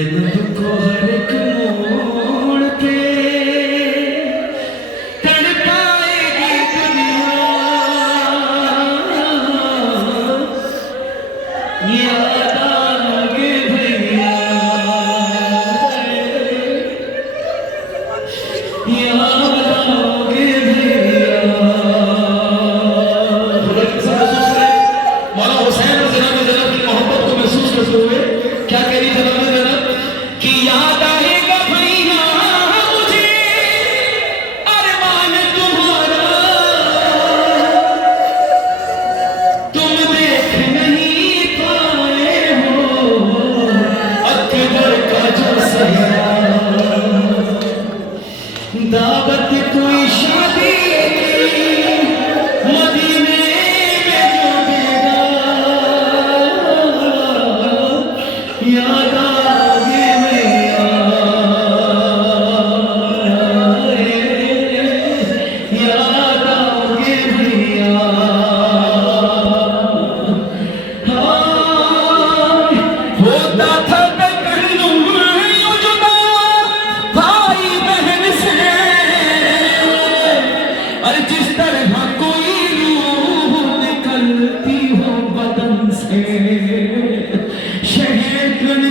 जैनब को हर एक मोड़ पे तड़पाएगी दुनिया, याद आओगे भैया, याद आओगे भैया। मौला हुसैन और जनाब ज़ैनब की मोहब्बत को महसूस करते हुए क्या कह रही जनाब ज़ैनब कि याद आएगा भैया मुझे अरमान तुम्हारा, तुम देख नहीं पाए हो अकबर का जो सहरा, दावत कोई शादी मदीने में जो देगा, याद आओगे भैया, याद आओगे भैया। हाँ, होता था तकल्लुम यूं जुदा भाई बहन से, और जिस तरह कोई रूह निकलती हो बदन से, शहर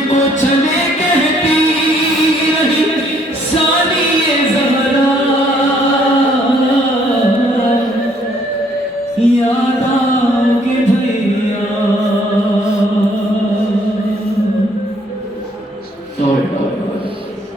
को चले कहती रही सानिए ज़हरा, याद आओगे